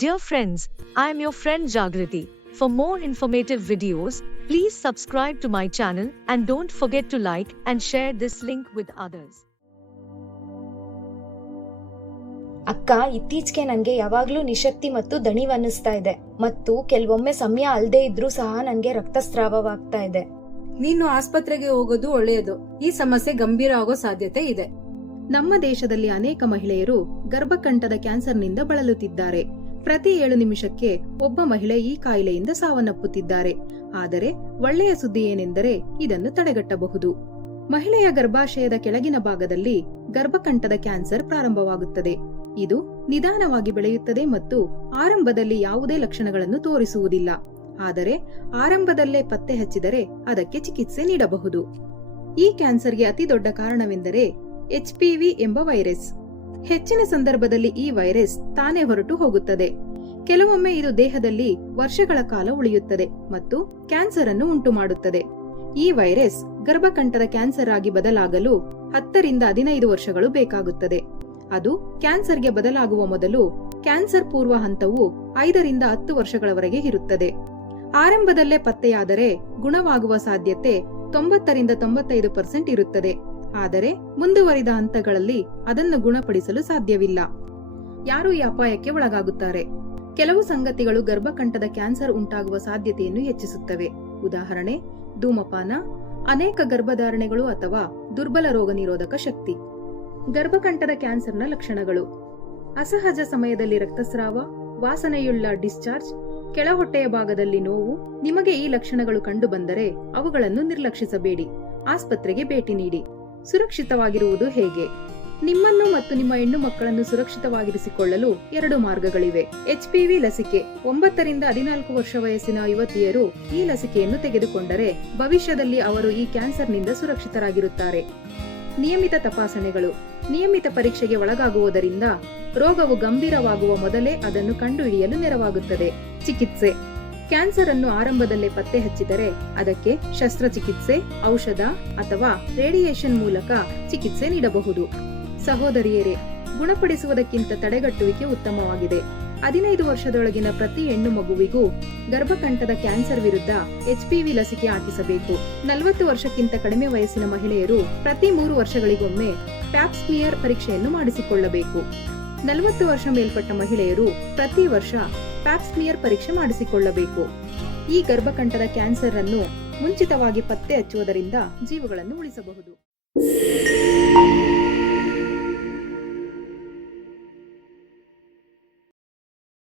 Dear friends, I am your friend Jagriti. For more informative videos, please subscribe to my channel and don't forget to like and share this link with others. ಅಕ್ಕ, ಇತ್ತೀಚೆಗೆ ನನಗೆ ಯಾವಾಗ್ಲೂ ನಿಶಕ್ತಿ ಮತ್ತು ದಣಿವನ್ನಿಸ್ತಾ ಇದೆ ಮತ್ತು ಕೆಲವೊಮ್ಮೆ ಸಮಯ ಅಲ್ಲದೆ ಇದ್ರೂ ಸಹ ನನಗೆ ರಕ್ತಸ್ರಾವವಾಗ್ತಾ ಇದೆ. ನೀನು ಆಸ್ಪತ್ರೆಗೆ ಹೋಗೋದು ಒಳ್ಳೆಯದು. ಈ ಸಮಸ್ಯೆ ಗಂಭೀರ ಆಗೋ ಸಾಧ್ಯತೆ ಇದೆ. ನಮ್ಮ ದೇಶದಲ್ಲಿ ಅನೇಕ ಮಹಿಳೆಯರು ಗರ್ಭಕಂಠದ ಕ್ಯಾನ್ಸರ್ನಿಂದ ಬಳಲುತ್ತಿದ್ದಾರೆ. ಪ್ರತಿ 7 ನಿಮಿಷಕ್ಕೆ ಒಬ್ಬ ಮಹಿಳೆ ಈ ಕಾಯಿಲೆಯಿಂದ ಸಾವನ್ನಪ್ಪುತ್ತಿದ್ದಾರೆ. ಆದರೆ ಒಳ್ಳೆಯ ಸುದ್ದಿ ಏನೆಂದರೆ ಇದನ್ನು ತಡೆಗಟ್ಟಬಹುದು. ಮಹಿಳೆಯ ಗರ್ಭಾಶಯದ ಕೆಳಗಿನ ಭಾಗದಲ್ಲಿ ಗರ್ಭಕಂಠದ ಕ್ಯಾನ್ಸರ್ ಪ್ರಾರಂಭವಾಗುತ್ತದೆ. ಇದು ನಿಧಾನವಾಗಿ ಬೆಳೆಯುತ್ತದೆ ಮತ್ತು ಆರಂಭದಲ್ಲಿ ಯಾವುದೇ ಲಕ್ಷಣಗಳನ್ನು ತೋರಿಸುವುದಿಲ್ಲ. ಆದರೆ ಆರಂಭದಲ್ಲೇ ಪತ್ತೆ ಹಚ್ಚಿದರೆ ಅದಕ್ಕೆ ಚಿಕಿತ್ಸೆ ನೀಡಬಹುದು. ಈ ಕ್ಯಾನ್ಸರ್ಗೆ ಅತಿ ದೊಡ್ಡ ಕಾರಣವೆಂದರೆ HPV ಎಂಬ ವೈರಸ್. ಹೆಚ್ಚಿನ ಸಂದರ್ಭದಲ್ಲಿ ಈ ವೈರಸ್ ತಾನೇ ಹೊರಟು ಹೋಗುತ್ತದೆ. ಕೆಲವೊಮ್ಮೆ ಇದು ದೇಹದಲ್ಲಿ ವರ್ಷಗಳ ಕಾಲ ಉಳಿಯುತ್ತದೆ ಮತ್ತು ಕ್ಯಾನ್ಸರ್ ಅನ್ನು ಉಂಟು ಮಾಡುತ್ತದೆ. ಈ ವೈರಸ್ ಗರ್ಭಕಂಠದ ಕ್ಯಾನ್ಸರ್ ಆಗಿ ಬದಲಾಗಲು 10 ರಿಂದ 15 ವರ್ಷಗಳು ಬೇಕಾಗುತ್ತದೆ. ಅದು ಕ್ಯಾನ್ಸರ್ಗೆ ಬದಲಾಗುವ ಮೊದಲು ಕ್ಯಾನ್ಸರ್ ಪೂರ್ವ ಹಂತವು 5 ರಿಂದ 10 ವರ್ಷಗಳವರೆಗೆ ಇರುತ್ತದೆ. ಆರಂಭದಲ್ಲೇ ಪತ್ತೆಯಾದರೆ ಗುಣವಾಗುವ ಸಾಧ್ಯತೆ 90 ರಿಂದ 95% ಇರುತ್ತದೆ. ಆದರೆ ಮುಂದುವರಿದ ಹಂತಗಳಲ್ಲಿ ಅದನ್ನು ಗುಣಪಡಿಸಲು ಸಾಧ್ಯವಿಲ್ಲ. ಯಾರು ಈ ಅಪಾಯಕ್ಕೆ ಒಳಗಾಗುತ್ತಾರೆ? ಕೆಲವು ಸಂಗತಿಗಳು ಗರ್ಭಕಂಠದ ಕ್ಯಾನ್ಸರ್ ಉಂಟಾಗುವ ಸಾಧ್ಯತೆಯನ್ನು ಹೆಚ್ಚಿಸುತ್ತವೆ. ಉದಾಹರಣೆ, ಧೂಮಪಾನ, ಅನೇಕ ಗರ್ಭಧಾರಣೆಗಳು ಅಥವಾ ದುರ್ಬಲ ರೋಗ ನಿರೋಧಕ ಶಕ್ತಿ. ಗರ್ಭಕಂಠದ ಕ್ಯಾನ್ಸರ್ನ ಲಕ್ಷಣಗಳು: ಅಸಹಜ ಸಮಯದಲ್ಲಿ ರಕ್ತಸ್ರಾವ, ವಾಸನೆಯುಳ್ಳ ಡಿಸ್ಚಾರ್ಜ್, ಕೆಳಹೊಟ್ಟೆಯ ಭಾಗದಲ್ಲಿ ನೋವು. ನಿಮಗೆ ಈ ಲಕ್ಷಣಗಳು ಕಂಡುಬಂದರೆ ಅವುಗಳನ್ನು ನಿರ್ಲಕ್ಷಿಸಬೇಡಿ. ಆಸ್ಪತ್ರೆಗೆ ಭೇಟಿ ನೀಡಿ. ಸುರಕ್ಷಿತವಾಗಿರುವುದು ಹೇಗೆ? ನಿಮ್ಮನ್ನು ಮತ್ತು ನಿಮ್ಮ ಹೆಣ್ಣು ಮಕ್ಕಳನ್ನು ಸುರಕ್ಷಿತವಾಗಿರಿಸಿಕೊಳ್ಳಲು 2 ಮಾರ್ಗಗಳಿವೆ. HPV ಲಸಿಕೆ. 9 ರಿಂದ 14 ವರ್ಷ ವಯಸ್ಸಿನ ಯುವತಿಯರು ಈ ಲಸಿಕೆಯನ್ನು ತೆಗೆದುಕೊಂಡರೆ ಭವಿಷ್ಯದಲ್ಲಿ ಅವರು ಈ ಕ್ಯಾನ್ಸರ್ನಿಂದ ಸುರಕ್ಷಿತರಾಗಿರುತ್ತಾರೆ. ನಿಯಮಿತ ತಪಾಸಣೆಗಳು. ನಿಯಮಿತ ಪರೀಕ್ಷೆಗೆ ಒಳಗಾಗುವುದರಿಂದ ರೋಗವು ಗಂಭೀರವಾಗುವ ಮೊದಲೇ ಅದನ್ನು ಕಂಡುಹಿಡಿಯಲು ನೆರವಾಗುತ್ತದೆ. ಚಿಕಿತ್ಸೆ. ಕ್ಯಾನ್ಸರ್ ಅನ್ನು ಆರಂಭದಲ್ಲೇ ಪತ್ತೆ ಹಚ್ಚಿದರೆ ಅದಕ್ಕೆ ಶಸ್ತ್ರಚಿಕಿತ್ಸೆ, ಔಷಧ ಅಥವಾ ರೇಡಿಯೇಷನ್ ಮೂಲಕ ಚಿಕಿತ್ಸೆ ನೀಡಬಹುದು. ಸಹೋದರಿಯರೇ, ಗುಣಪಡಿಸುವುದಕ್ಕಿಂತ ತಡೆಗಟ್ಟುವಿಕೆ ಉತ್ತಮವಾಗಿದೆ. 15 ವರ್ಷದೊಳಗಿನ ಪ್ರತಿ ಹೆಣ್ಣು ಮಗುವಿಗೂ ಗರ್ಭಕಂಠದ ಕ್ಯಾನ್ಸರ್ ವಿರುದ್ಧ HPV ಲಸಿಕೆ ಹಾಕಿಸಬೇಕು. 40 ವರ್ಷಕ್ಕಿಂತ ಕಡಿಮೆ ವಯಸ್ಸಿನ ಮಹಿಳೆಯರು ಪ್ರತಿ 3 ವರ್ಷಗಳಿಗೊಮ್ಮೆ ಪ್ಯಾಪ್ ಸ್ಮಿಯರ್ ಪರೀಕ್ಷೆಯನ್ನು ಮಾಡಿಸಿಕೊಳ್ಳಬೇಕು. 40 ವರ್ಷ ಮೇಲ್ಪಟ್ಟ ಮಹಿಳೆಯರು ಪ್ರತಿ ವರ್ಷ ಪ್ಯಾಪ್ ಸ್ಮಿಯರ್ ಪರೀಕ್ಷೆ ಮಾಡಿಸಿಕೊಳ್ಳಬೇಕು. ಈ ಗರ್ಭಕಂಠದ ಕ್ಯಾನ್ಸರ್ ಅನ್ನು ಮುಂಚಿತವಾಗಿ ಪತ್ತೆ ಹಚ್ಚುವುದರಿಂದ ಜೀವಗಳನ್ನು ಉಳಿಸಬಹುದು.